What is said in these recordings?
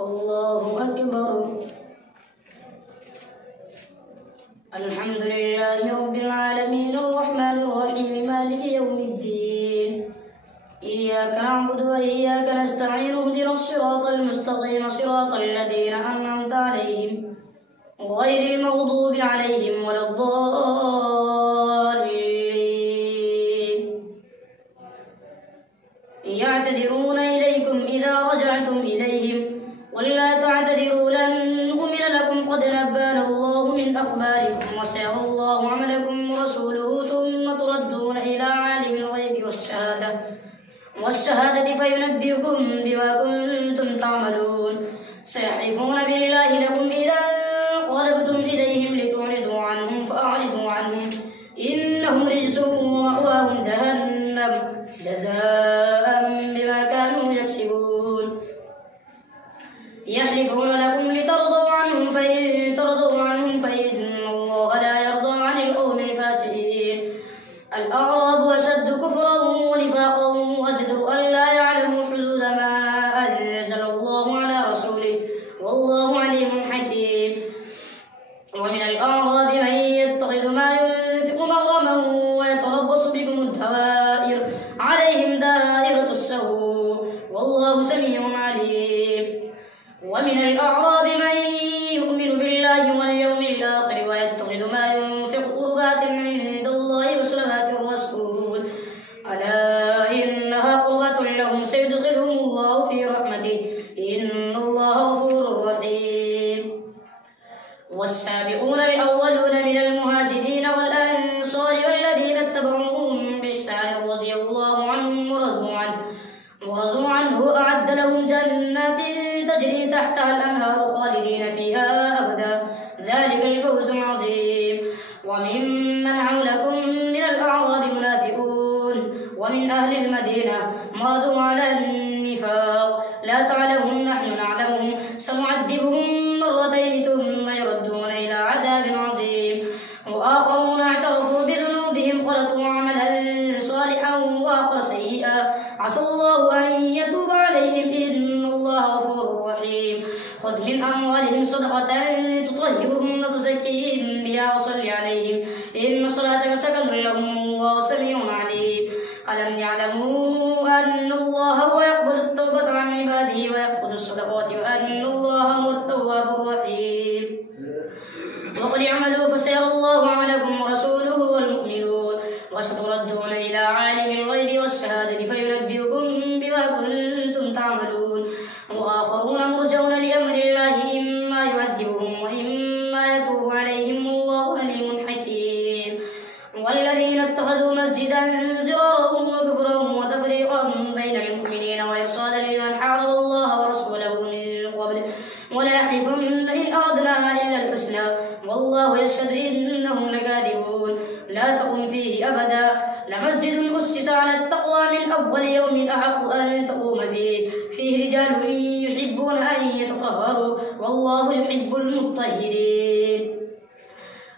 الله أكبر. الحمد لله رب العالمين الرحمن الرحيم مالك يوم الدين. إياك نعبد وإياك نستعين اهدنا الصراط المستقيم صراط الذين أنعمت عليهم غير المغضوب عليهم ولا الضالين. يعتذرون إليكم إذا رجعتم إليهم ولا تعتذروا لن نؤمن لكم قد نبأنا الله من أخباركم وسيرى الله عملكم ورسوله ثم تردون إلى عالم الغيب والشهادة فينبئكم بما كنتم تعملون. سيحلفون بالله لكم إذا انقلبتم إليهم لتعرضوا عنهم فأعرضوا عنهم إنهم رجس ومأواهم جهنم جزاء بما كانوا يكسبون. يحلفون لكم لترضوا عنهم فإن ترضوا عنهم فإن الله لا يرضى عن القوم الفاسقين. الأعراب أشد كفرا ونفاقا وأجدر أن لا يعلموا حدود ما أنزل الله على رسوله والله عليم حكيم. ومن الأعراب من يتخذ ما ينفق مغرما ويتربص بكم الدوائر عليهم دائرة السوء والله سميع عليم. ومن الأعراب من يؤمن بالله واليوم الآخر ويتخذ ما ينفق قربات عند الله وصلوات الرسول ألا إنها قربة لهم سيدخلهم الله في رحمته إن الله غفور رحيم. والسابقون الأولون من المهاجرين والأنصار والذين اتبعوهم بإحسان رضي الله عنهم ورضوا عنه أعد لهم جنات تجري تحتها الأنهار خالدين فيها أبدا ذلك الفوز العظيم. وممن حولكم من الأعراب منافقون ومن أهل المدينة مرضوا على النفاق لا تعلمهم نحن نعلمهم سنعذبهم مرتين ثم يردون إلى عذاب عظيم. وآخرون اعترفوا بذنوبهم خلطوا عملا صالحا وآخر سيئا عسى الله أن يتوب عليهم إن الله غفور رحيم. خذ من أموالهم صدقة تطهرهم وتزكيهم بها وصل عليهم إن صلاتك سكن لهم والله سميع عليم. ألم يعلموا أن الله هو يقبل التوبة عن عباده ويأخذ الصدقات وأن الله هو التواب الرحيم. وقل اعملوا فسيرى الله عملكم ورسوله والمؤمنون وستردون إلى عالم الغيب والشهادة فينبئكم بما كنتم تعملون. وآخرون مرجون لأمر الله إما يعذبهم وإما يتوب عليهم والله عليم حكيم. والذين اتخذوا مسجدا ضرارا وكفرا وتفريقا بين المؤمنين وإرصادا لمن حارب الله ورسوله من قبل ولا يحلفن إن أردنا إلا الحسنى والله يشهد إنهم لكاذبون. لا تقم فيه أبدا لمسجد أسس على التقوى من أول يوم أحق أن تقوم فيه رجال يحبون أن يتطهروا والله يحب المطهرين.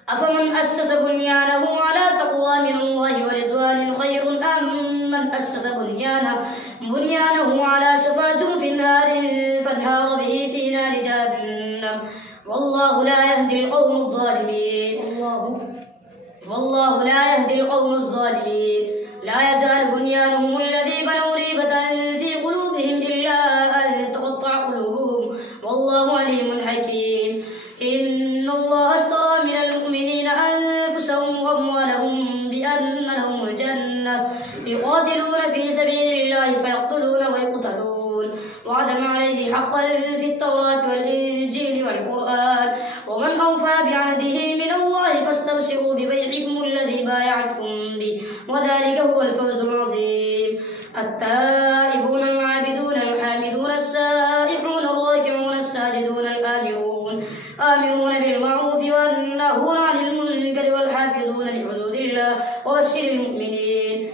أفمن أسس بنيانه على تقوى من الله ورضوان خير أم من أسس بنيانه على شفا جرف نار فانهار به في نار جهنم والله لا يهدي القوم الظالمين. لا يزال بنيانهم الذي بنوا ريبة في قلوبهم إلا أن تقطع قلوبهم والله عليم حكيم. إن الله اشترى من المؤمنين أنفسهم وأموالهم بأن لهم الجنة يقاتلون في سبيل الله فيقتلون ويقتلون وعدا عليه حقا في التوراة والإنجيل والقرآن ومن أوفى بعهده من الله فاستبشروا ببيعكم الذي بايعتم به وذلك هو الفوز العظيم. التائبون العابدون الحامدون السائحون الراكعون الساجدون الآمرون بالمعروف والناهون عن المنكر والحافظون لحدود الله وبشر المؤمنين.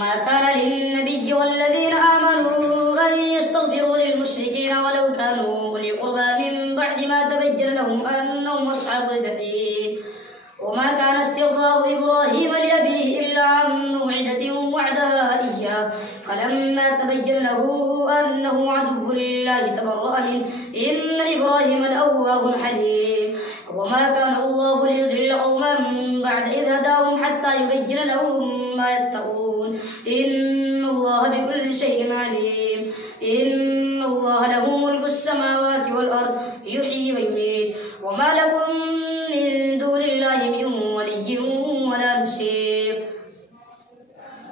ما كان للنبي والذين آمنوا أن يستغفروا للمشركين ولو كانوا أولي قربى من بعد ما تبين لهم أنهم أصحاب الجحيم. وما كان استغفار إبراهيم لأبيه إلا عن موعدة وعدها إياه فلما تبين له أنه عدو لله تبرأ منه إن إبراهيم لأواه حليم وما كان الله ليضل قوما بعد إذ هداهم حتى يبين لهم ما يتقون إن الله بكل شيء عليم إن الله له ملك السماوات والأرض يحيي ويميت وما لكم من دون الله من ولي ولا نصير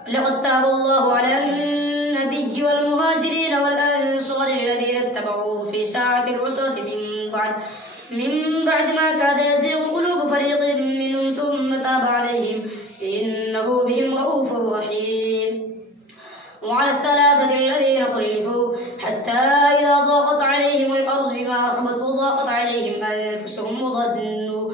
لقد تاب الله على النبي والمهاجرين والأنصار الذين اتبعوه في ساعة العسرة من بعد ما كاد يزيغ قلوب فريق منهم ثم تاب عليهم إنه بهم رؤوف رحيم وعلى الثلاثة الذين خلفوا حتى إذا ضاقت عليهم الأرض بما رحبت وضاقت عليهم أنفسهم وظنوا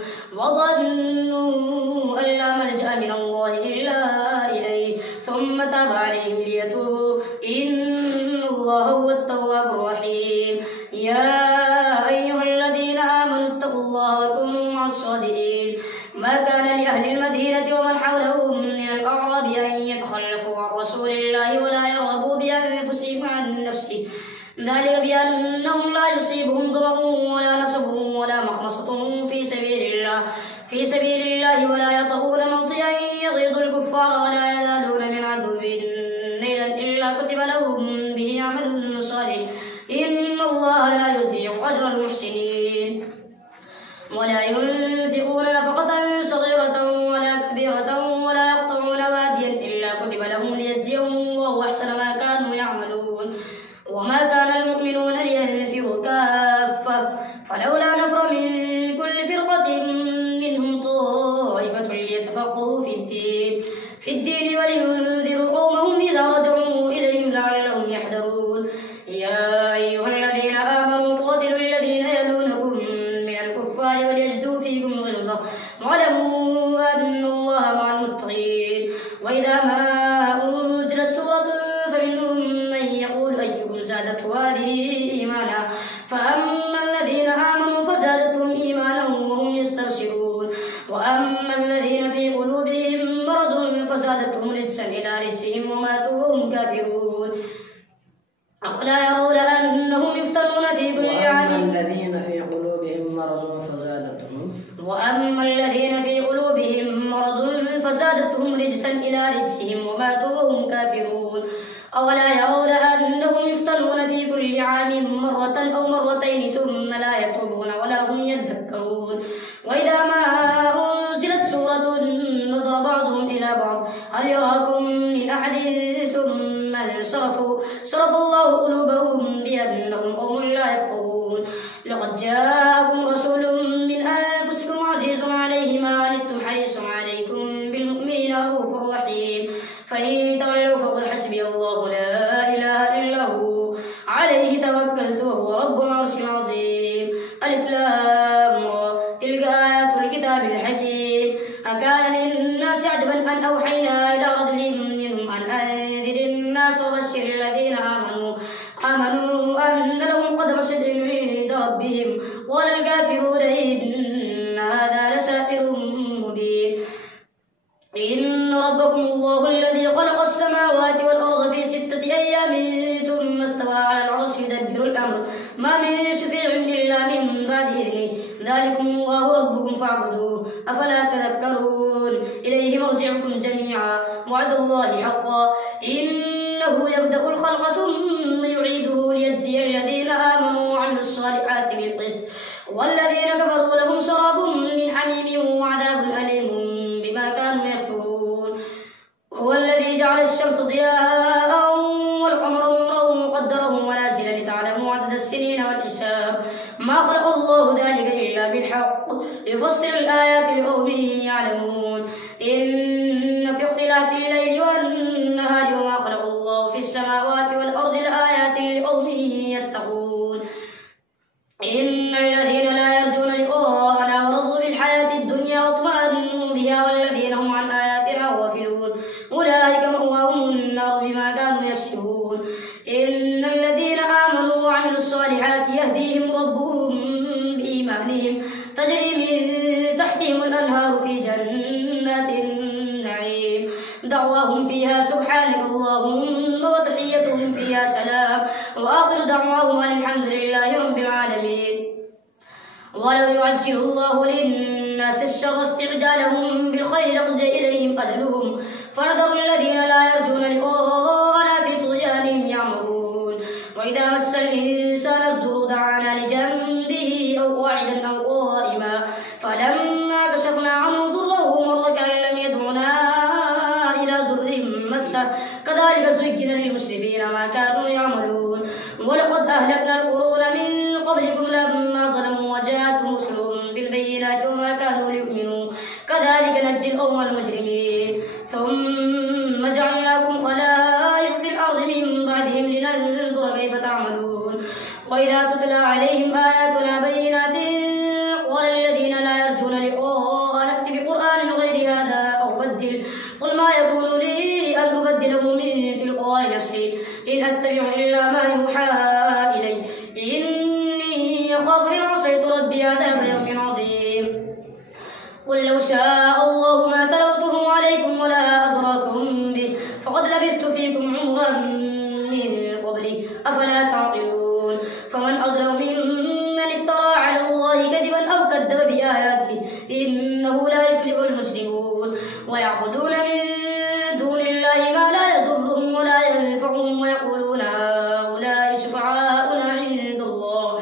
أن لا ملجأ من الله إلا إليه ثم تاب عليهم ليتوبوا إن الله هو التواب الرحيم يا أيها الذين آمنوا اتقوا الله وكونوا مع الصادقين ما كان لأهل المدينة ومن حولهم من الأعراب أن يتخلفوا عن رسول الله ولا يرغبوا بأنفسهم عن نفسه ذلك بأنهم لا يصيبهم ظمأ ولا نصب ولا مخمصة في سبيل الله ولا يطؤون موطئا يغيظ الكفار ولا يزالون من عدو نيلا إلا كتب لهم به عمل صالح إن الله لا يضيع أجر المحسنين ولا ينفقون نفقة صغيرة ولا كبيرة ولا يقطعون واديا إلا كتب لهم ليجزيهم الله أحسن ما كانوا يعملون وما كان المؤمنون لينفروا كافة فلولا نفر من كل فرقة منهم طائفة ليتفقهوا في الدين ولينذروا قومهم إذا رجعوا إليهم لعلهم يحذرون يا أيها الذين آمنوا قاتلوا الذين يلونكم من الكفار وليجدوا فيكم غلظة واعلموا أن الله مع المتقين وإذا ما أنزلت سورة فمنهم من يقول أيكم زادته هذه إيمانا فأما الذين آمنوا فزادتهم إيمانا وهم يستبشرون وأما الذين في قلوبهم مرض فزادتهم رجسا إلى رجسهم وماتوا وهم كافرون أفلا يرون أنهم يفتنون في كل عام وأما الذين في قلوبهم مرض فزادتهم رجسا إلى رجسهم وماتوا وهم كافرون أولا يرون أنهم يفتنون في كل عام مرة أو مرتين ثم لا يتوبون ولا هم يذكرون وإذا ما أنزلت سورة نظر بعضهم إلى بعض هل يراكم من أحد ثم صرف الله قلوبهم بأنهم قوم لا يفقهون لقد جاءكم رسول من أنفسكم عزيز عليه ما عنتم حريص عليكم بالمؤمنين رؤوف رحيم فإن تولوا فقل حسبي الله لا إله إلا هو عليه توكلت وهو رب العرش العظيم ألف لام را تلك آيات الكتاب الحكيم أكان للناس عجبا أن أوحينا إلى رجل منهم أن أنذر الناس وبشر الذين آمنوا أن لهم قدم صدق عند ربهم قال الكافرون إن هذا لساحر مبين إن ربكم الله الذي خلق السماوات والأرض في 6 أيام ثم استوى على العرش يدبر الأمر ما من شفيع إلا من بعد إذنه ذلكم الله ربكم فاعبدوه أفلا تذكرون إليه مرجعكم جميعا وعد الله حقا إنه يبدأ الخلق ثم يعيده ليجزي الذين آمنوا وعملوا الصالحات بالقسط والذين كفروا لهم شراب من حميم وعذاب أليم بما كانوا يكفرون هو الذي جعل الشمس ضياء والقمر نورا وقدره منازل لتعلموا عدد السنين والحساب ما خلق الله ذلك إلا بالحق يفصل الآيات لقوم يعلمون إن في اختلاف الليل والنهار وما خلق الله في السماوات والأرض لآيات لقوم يتقون إن الذين لا يرجون لقاءنا ورضوا بالحياة الدنيا واطمأنوا بها والذين هم عن آياتنا غافلون أولئك مأواهم النار بما كانوا يكسبون إن الذين آمنوا وعملوا الصالحات يهديهم ربهم بإيمانهم تجري من تحتهم الأنهار في جنات النعيم دعواهم فيها سبحانك اللهم وتحيتهم فيها سلام وآخر دعواهم أن الحمد لله رب العالمين. ولو يعجل الله للناس الشر استعجالهم بالخير لقضي إليهم أجلهم فنذر الذين لا يرجون لقاءنا في طغيانهم يعمهون. وإذا مس الإنسان الضر دعانا لجنبه أو قاعدا أو قائما فلما كشفنا عنه ضره مر كأن لم يدعنا إلى ضر مسه كذلك زين للمسرفين ما كانوا يعملون. ولقد أهلكنا القرون من قبلكم لما ظلموا وجاءتهم رسلهم بالبينات وما كانوا ليؤمنوا كذلك نجزي القوم المجرمين. ثم جعلناكم خلائف في الأرض من بعدهم لننظر كيف تعملون. وإذا تتلى عليهم آياتنا بينات قال الذين لا يرجون لقاء نأت بقرآن غير هذا أو بدل قل ما يكون لي أن أبدله من تلقاء نفسي إن أتبع إلا ما يوحى إلي إني أخاف إن عصيت ربي عذاب يوم عظيم. قل لو شاء الله ما تلوته عليكم ولا أدراكم به فقد لبثت فيكم عمرا من قبلي أفلا تعقلون. فمن أظلم ممن افترى على الله كذبا أو كذب بآياته إنه لا يفلح المجرمون. ويعبدون من دون الله ما لا يضرهم ولا ينفعهم ويقولون هؤلاء شفعاؤنا عند الله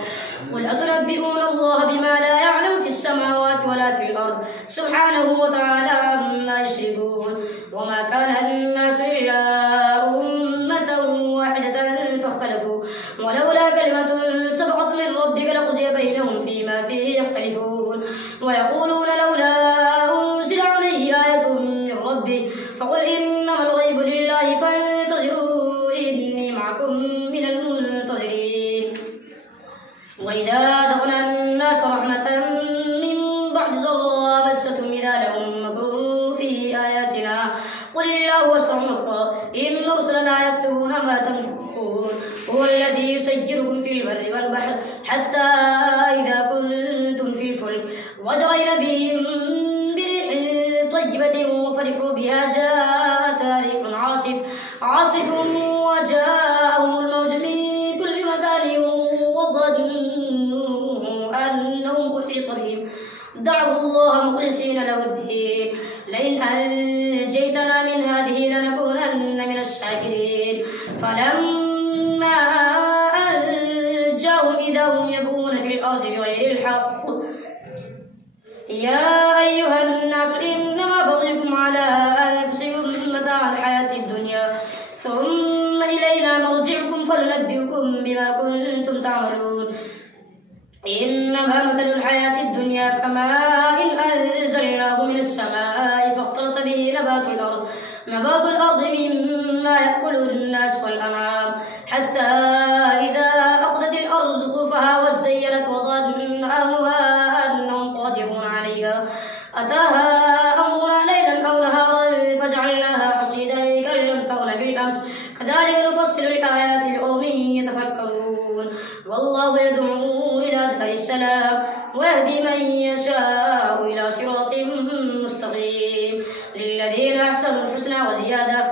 قل أتنبئون الله بما لا يعلم في السماوات ولا في الأرض سبحانه وتعالى عما يشركون. وما كان الناس إلا أمة واحدة فاختلفوا ولولا كلمة سبقت من ربك لقضي بينهم فيما فيه يختلفون. ويقولون لولا أنزل عليه آية من ربه فقل إنما الغيب لله فانتظروا إني معكم من المنتظرين. وإذا أذقنا الناس رحمة من بعد ضراء مستهم إذا لهم مكر في آياتنا قل الله أسرع مكرا إن رسلنا يكتبون ما تمكرون. هو الذي يسيركم في البر والبحر حتى إذا كنتم في الفلك وجرين بهم بريح طيبة وفرحوا بها جاءتها ريح عاصف وجاءهم الموج من كل مكان وظنوا أنهم أحيط بهم دعوا الله مخلصين له الدين لئن أنجيتنا من هذه لنكونن من الشاكرين. فلما أنجاهم إذا هم يبغون في الأرض بغير الحق يا أيها الناس إنما بغيكم على أنفسكم متاع الحياة الدنيا ثم إلينا مرجعكم فننبئكم بما كنتم تعملون. إنما مثل الحياة الدنيا كماء إن أنزلناه من السماء فاختلط به نبات الأرض مما يأكل الناس والأنعام حتى إذا أخذت الأرض زخرفها وزينت وظن أهلها أنهم قادرون عليها أتاها أمرنا ليلا أو نهارا فجعلناها حصيدا كأن لم تغن بالأمس كذلك نفصل الآيات لقوم يتفكرون. والله يدعو إلى دار السلام ويهدي من يشاء إلى صراط مستقيم. للذين أحسنوا الحسنى وزيادة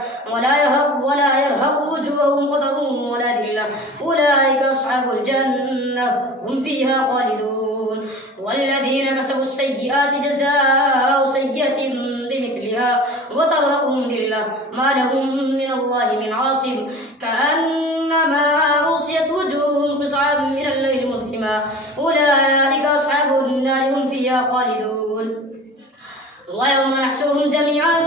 ولا يرهق وجوههم قدر ولا ذلة أولئك أصحاب الجنة هم فيها خالدون. والذين كسبوا السيئات جزاء سيئة بمثلها وترهقهم ذلة ما لهم من الله من عاصم كأنما أغشيت وجوههم قطعا من الليل مظلما أولئك أصحاب النار هم فيها خالدون. ويوم نحشرهم جميعا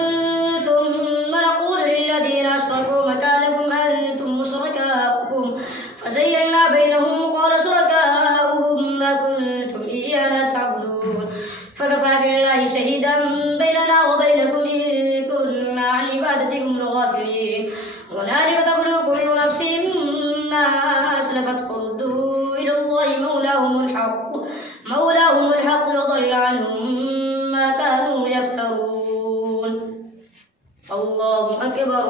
ثم نقول للذين أشركوا مكانكم أنتم وشركاؤكم فزينا بينهم قال شركاؤهم ما كنتم إيانا تعبدون فكفى بالله شهيدا بيننا وبينكم إن كنا عن عبادتكم لغافلين. هنالك تبلو كل نفس ما أسلفت وردوا إلى الله مولاهم الحق وضل عنهم ما كانوا يفترون. الله أكبر.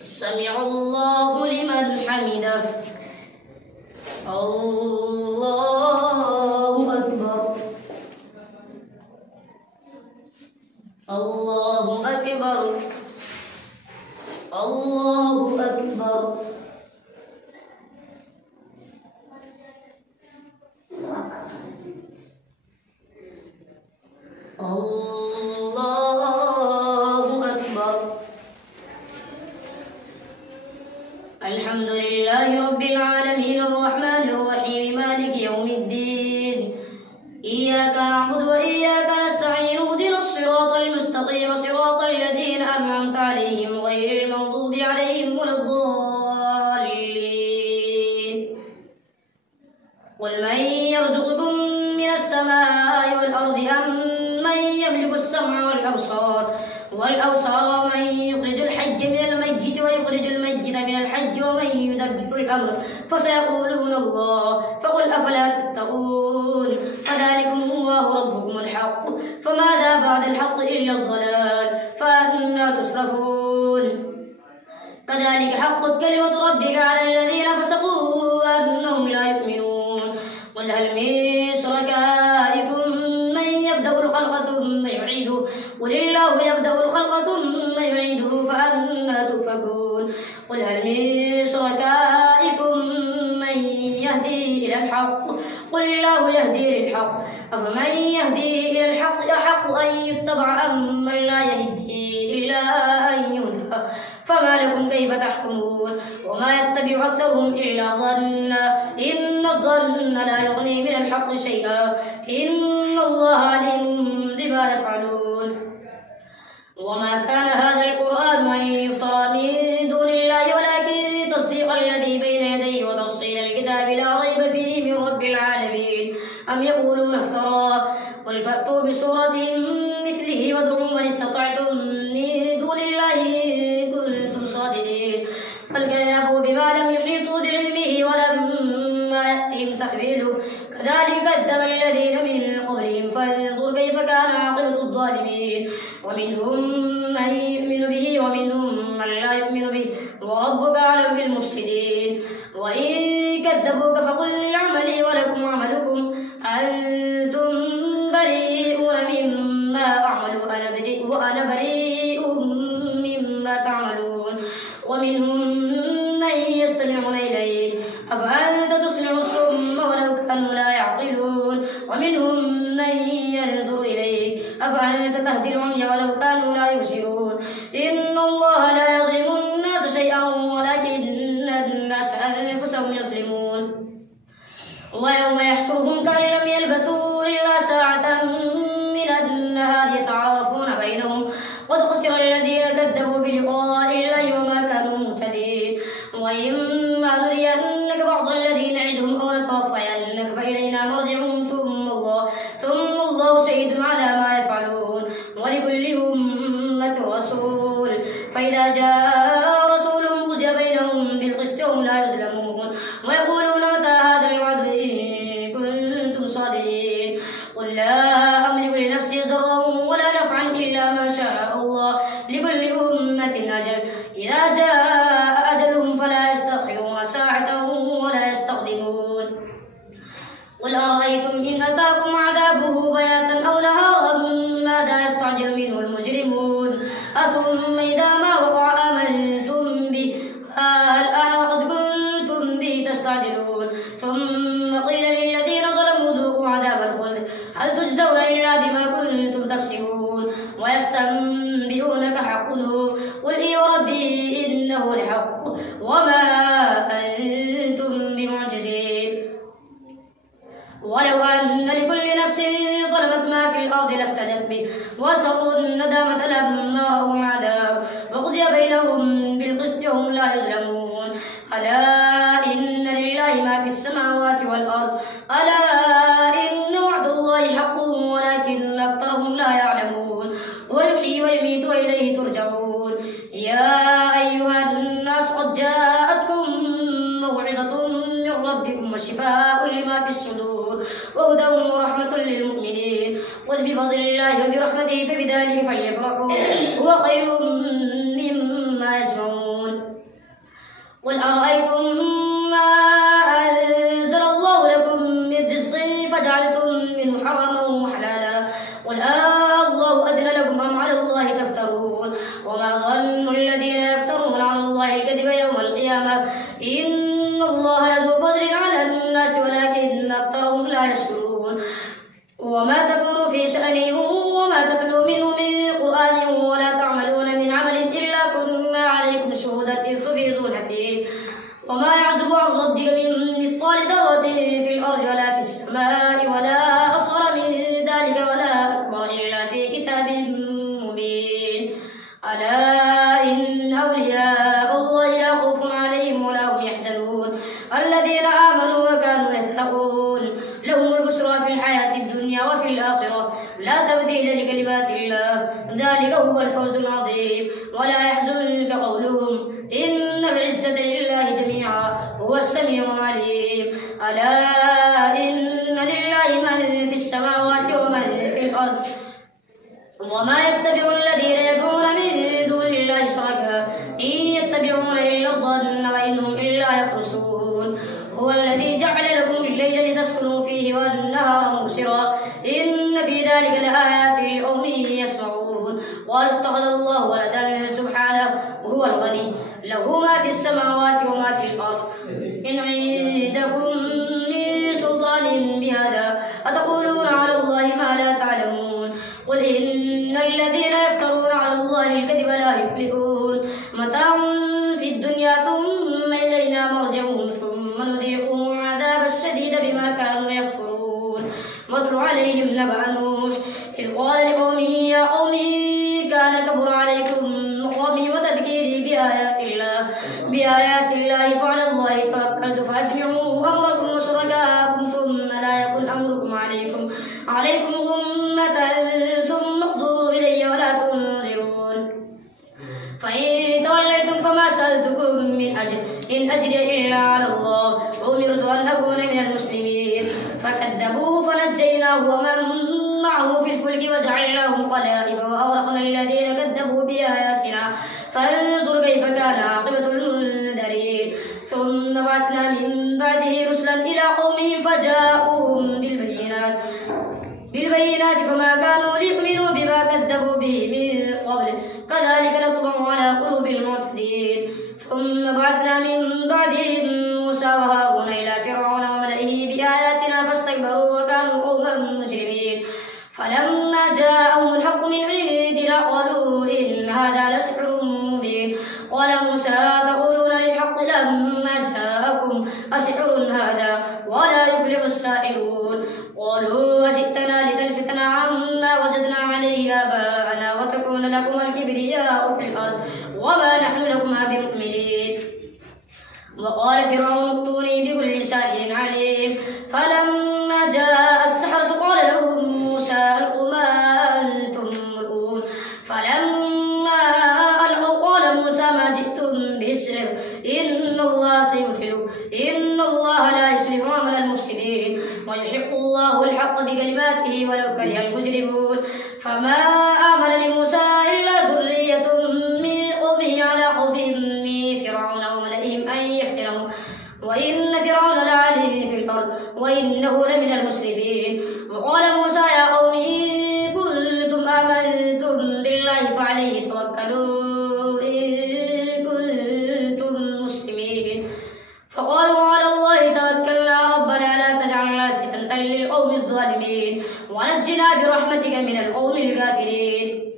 سمع الله لمن حمده. الله أكبر. أكبر الله أكبر. الله أكبر. الحمد لله رب العالمين الرحمن الرحيم مالك يوم الدين. إياك نعبد وإياك نستعين اهدنا الصراط المستقيم صراط الذين أنعمت عليهم غير المغضوب عليهم ولا الضالين. قل من يرزقكم من السماء والأرض أم من يملك السمع والأبصار ومن يخرج الحي من الميت ويخرج الميت من الحي ومن يدبر الأمر فسيقولون الله فقل أفلا تتقون. فذلكم الله ربكم الحق فماذا بعد الحق إلا الضلال فأنى تصرفون. كذلك حقت كلمة ربك على الذين فسقوا أنهم لا يؤمنون. قل هل من شركائكم من يبدأ الخلق ثم يعيده قل الله يبدأ الخلق ثم يعيده فأنى تؤفكون. قل هل من شركائكم من يهدي إلى الحق قل الله يهدي للحق أفمن يهدي إلى الحق أحق أن يتبع أم من لا يهدي إلا أن يهدى فما لكم كيف تحكمون. وما يتبع أكثرهم إلا ظنا إن الظن لا يغني من الحق شيئا إن الله عليم بما يفعلون. وما كان هذا القرآن أن يفترى من دون الله ولكن تصديق الذي بين يديه وتفصيل الكتاب لا ريب فيه من رب العالمين. أم يقولون افترى قل فأتوا بسورة مثله وادعوا من استطعتم من دون الله إن كنتم صادقين. بل كذبوا بما لم يحيطوا بعلمه ولما يأتهم تأويله كذلك كذب الذين من قبلهم فانظر كيف كان عاقبة الظالمين. ومنهم من يؤمن به ومنهم من لا يؤمن به وربك أعلم بالمفسدين. وإن كذبوك فقل لعملي ولكم عملكم أنتم بريئون مما أعمل وأنا بريء مما تعملون. ومنهم من يستمعون إليك أفأنت تسمع الصم ولو كانوا لا يعقلون. ومنهم من ينظر إليك أفأنت تهدي العمي ولو كانوا لا يبصرون. إن الله لا يظلم الناس شيئا ولكن الناس أنفسهم يظلمون. ويوم يحشرهم كأن لم يلبثوا إلا ساعة من النهار يتعارفون بينهم قد خسر الذين كذبوا بلقاء الله وما كانوا مهتدين. وإما نرينك بعض الذين نعدهم أو نتوفينك فإلينا مرجعهم ثم الله شهيد على ما يفعلون. ولكل أمة رسول فإذا جاء رسولهم قضي بينهم بالقسط وهم لا يظلمون. ويقولون متى هذا الوعد إن كنتم صادقين. قل لا أملك لنفسي ضرا ولا نفعا إلا ما شاء الله لكل أمة أجل إذا جاء أجلهم فلا يستأخرون ساعة ولا يستقدمون. قل أرأيتم إن أتاكم عذابه بياتا أو نهارا ماذا يستعجل منه المجرمون. أثم إذا ما وقع آمنتم به الآن وقد كنتم به تستعجلون. ثم قيل للذين ظلموا ذوقوا عذاب الخلد هل تجزون إلا بما كنتم تكسبون. ويستنبئونك حق هو قل إي وربي إنه لحق وما أنتم بمعجزين. ولو أن لكل نفس ظلمت ما في الأرض لافتدت به وأسروا الندامة لما رأوا العذاب وقضي بينهم بالقسط وهم لا يظلمون. ألا إن لله ما في السماوات والأرض ألا إن وعد الله حق ولكن أكثرهم لا يعلمون. ويحيي ويميت وإليه ترجعون. يا أيها الناس قد جاءتكم موعظة من ربكم وشفاء لما في الصدور وهدى ورحمة للمؤمنين. قل بفضل الله وبرحمته فبذلك فليفرحوا هو خير مما يجمعون. قل أرأيتم ما أنزل الله لكم من رزق فجعلتم منه حراما وحلالا قل الله أذن لكم أم على الله تفترون. يفترون على الله الكذب يوم القيامة إن الله لذو فضل على الناس ولكن أكثرهم لا يشكرون وما تكون في شأن وما تتلو منه من قرآن ولا تعملون من عمل إلا كنا عليكم شهودا إذ تفيضون فيه وما يعزب عن ربك من مثقال ذرة في الأرض ولا في السماء ولا أصغر من ذلك ولا أكبر إلا في كتاب مبين ألا إن أولياء الله لا خوف عليهم ولا هم يحزنون الذين آمنوا وكانوا يتقون لهم البشرى في الحياة الدنيا وفي الآخرة لا تبديل لكلمات الله ذلك هو الفوز العظيم ولا يحزنك قولهم إن العزة لله جميعا هو السميع العليم ألا إن لله من في السماوات ومن في الأرض وما يتبع الذين يدعون من دون الله شركاء إن يتبعون إلا الظن وإنهم إلا يخرصون هو الذي جعل لكم الليل لتسكنوا فيه والنهار مبصرا إن في ذلك لآيات لقوم يسمعون قالوا اتخذ الله ولدا سبحانه وهو الغني له ما في السماوات وما في الأرض إن عندكم من سلطان بهذا أتقولون على الله ما لا تعلمون قل إن الذين يفترون على الله الكذب لا يفلحون متاع في الدنيا ثم إلينا مرجعهم ثم نذيقهم العذاب الشديد بما كانوا يكفرون واتل عليهم نبأ نوح إذ قال لقومه يا قوم كان كبر عليكم مقامي وتذكيري بآيات الله فعلى الله توكلت فأجمعوا أمركم وشركاءكم ثم لا يكن أمركم عليكم غمة ثم اقضوا إلي ولا تنظرون فإن توليتم فما سألتكم من أجر إن أجري إلا على الله وأمرت أن أكون من المسلمين فكذبوه فنجيناه ومن معه في الفلك وجعلناهم خلائف وأغرقنا الذين كذبوا بآياتنا فانظر كيف كان عاقبة المنذرين ثم بعثنا من بعده رسلا إلى قومهم فجاءوهم بالبينات فما كانوا ليؤمنوا بما كذبوا به من قبل كذلك نطبع على قلوب المعتدين ثم بعثنا من بعدهم موسى وهارون إلى فرعون وملئه بآياتنا فاستكبروا وكانوا قوما مجرمين فلما جاءهم الحق من عندنا قالوا إن هذا لسحر مبين قال موسى تقولون للحق لما جاءكم أسحر هذا ولا يفلح الساحرون قالوا وجئتنا لتلفتنا عما وجدنا عليه آباءنا وتكون لكم الكبرياء في الأرض وما نحن لكما بمؤمنين وقال فرعون ائتوني بكل ساحر عليم فلما جاء السحرة قال لهم موسى ألقوا ما أنتم ملقون فلما ألقوا قال موسى ما جئتم به السحر إن الله سيبطله إن الله لا يصلح عمل المفسدين ويحق الله الحق بكلماته ولو كره المجرمون فما آمن لموسى إلا ذرية من قومه على خوف من فرعون وملئهم أن يفتنهم وإن فرعون لعال في الأرض وإنه لمن المسرفين وقال موسى يا قوم إن كنتم آمنتم بالله فعليه توكلوا إن كنتم مسلمين فقالوا على الله توكلنا ربنا لا تجعلنا فتنة للقوم الظالمين ونجنا برحمتك من القوم الكافرين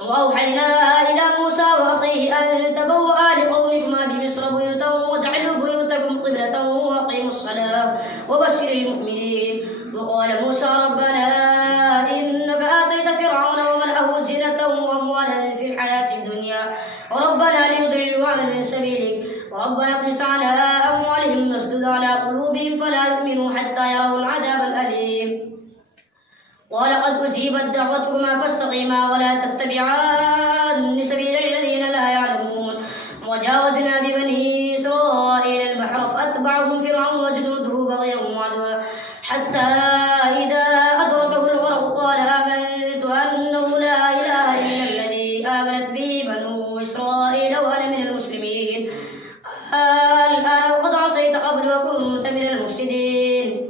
وأوحينا إلى موسى وأخيه أن تبوأ لقومكما بمصر بيوتا واجعلوا بيوتكم قبلة وأقيموا الصلاة وبشر المؤمنين وقال موسى ربنا إنك آتيت فرعون وملأه زينة وأموالا في الحياة الدنيا وربنا ليضلوا عن سبيلك وربنا اطمس على أموالهم واسدد على قلوبهم فلا يؤمنوا حتى يروا العذاب الأليم قال قد أجيبت دعوتكما فاستقيما ولا تتبعان سبيل الذين لا يعلمون وجاوزنا ببني إسرائيل البحر فأتبعهم فرعون وجنوده بغيا وعدوا حتى إذا أدركه الغرق قال آمنت أنه لا إله إلا الذي آمنت به بنو إسرائيل وأنا من المسلمين الآن وقد عصيت قبل وكنت من المفسدين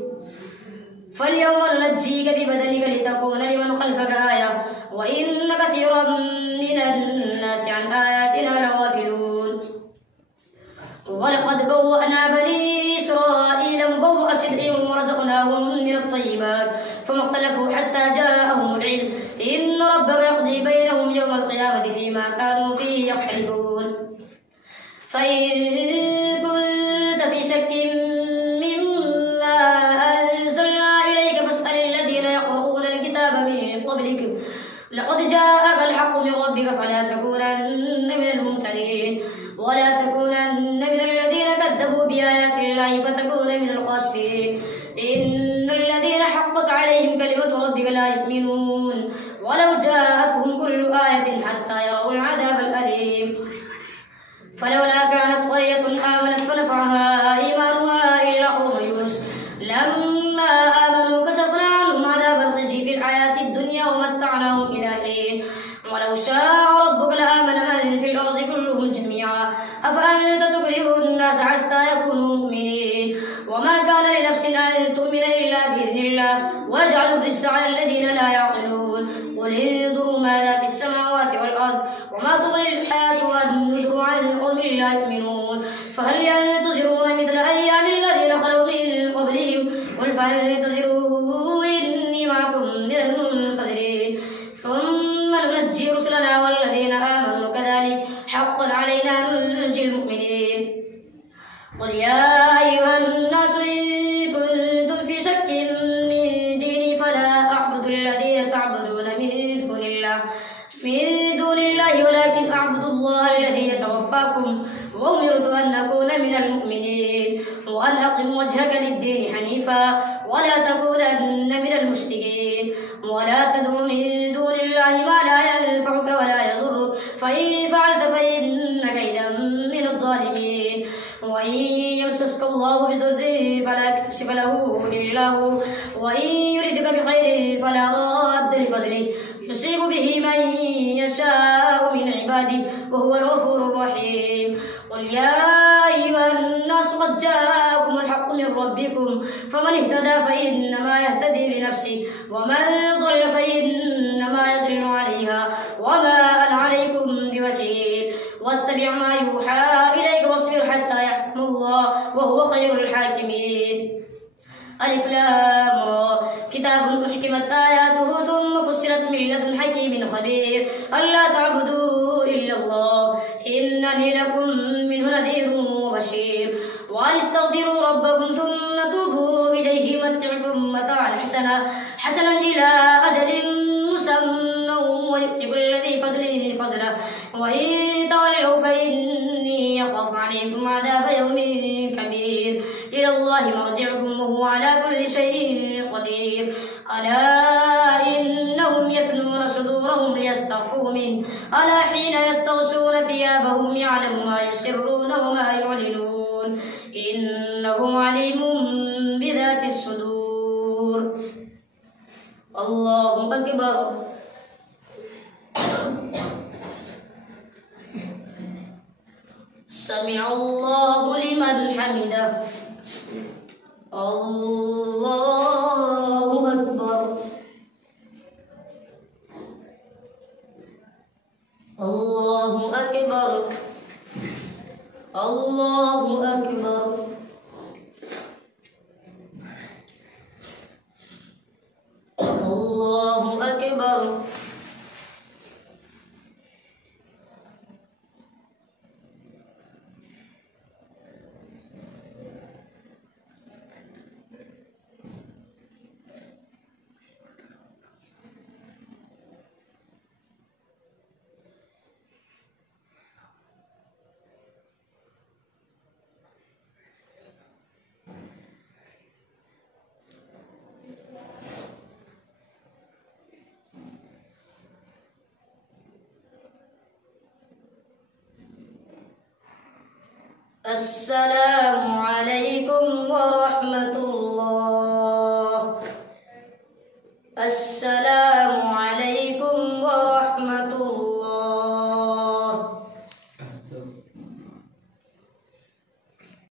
فاليوم ننجيك ببدنك لتكون لمن خلفك آية وإن كثيرا من الناس عن آياتنا يختلفون فإن كنت في شك مما أنزلنا إليك فاسأل الذين يقرؤون الكتاب من قبلك لقد جاءك الحق من ربك فلا تكونن من الممترين ولا تكونن من الذين كذبوا بآيات الله فتكون من الخاسرين إن الذين حقت عليهم كلمة ربك لا يؤمنون ولو جاءتهم كل آية حتى يروا العذاب الأليم فلولا كانت قرية آمنت فنفعها إيمانها إلا قوم يونس لما آمنوا كشفنا عنهم عذاب الخزي في الحياة الدنيا ومتعناهم إلى حين ولو شاء ربك لآمن من في الأرض كلهم جميعا أفأنت تكره الناس حتى يكونوا مؤمنين وما كان لنفس أن تؤمن إلا بإذن الله ويجعل الرجس على الذين لا يعقلون قل انظروا ماذا في السماوات والأرض وما تغني الحياة والنذر عن قوم لا يؤمنون فهل ينتظرون مثل أيام الذين خلوا من قبلهم قل فانتظروا إني معكم من المنتظرين ثم ننجي رسلنا والذين آمنوا كذلك حقا علينا ننجي المؤمنين قل يا أيها الناس إن كنتم في شك من ديني فلا أعبد الذين تعبدون من دون الله ولكن أعبد الله الذي يتوفاكم وأمرت أن أكون من المؤمنين وأن أقم وجهك للدين حنيفا ولا تكونن من المشركين ولا تدع من دون الله ما لا ينفعك ولا يضرك فإن فعلت فإنك إذا من الظالمين وإن يمسسك الله بضر فلا كاشف له إلا هو وإن يردك بخير فلا راد لفضله يصيب به من يشاء من عباده وهو الغفور الرحيم قل يا أيها الناس قد جاءكم الحق من ربكم فمن اهتدى فإنما يهتدي لنفسه ومن ضل فإنما يضل عليها وما أنا عليكم بوكيل واتبع ما يوحى إليك واصبر حتى يحكم الله وهو خير الحاكمين ألف لام را كتاب أحكمت آياته ثم فصلت من لدن حكيم خبير ألا تعبدوا إلا الله إنني لكم منه نذير وبشير وأن استغفروا ربكم ثم توبوا إليه يمتعكم متاعا حسنا إلى أجل مسمى ويؤتي كل ذي فضل فضله وإن تولوا فإني أخاف عليكم عذاب يوم كبير إلى الله مرجعكم وهو على كل شيء قدير ألا إنهم يثنون صدورهم ليستخفوا منه ألا حين يستغشون ثيابهم يعلم ما يسرون وما يعلنون إنه عليم بذات الصدور الله أكبر سمع الله لمن حمده الله أكبر الله أكبر الله أكبر الله أكبر السلام عليكم ورحمة الله. السلام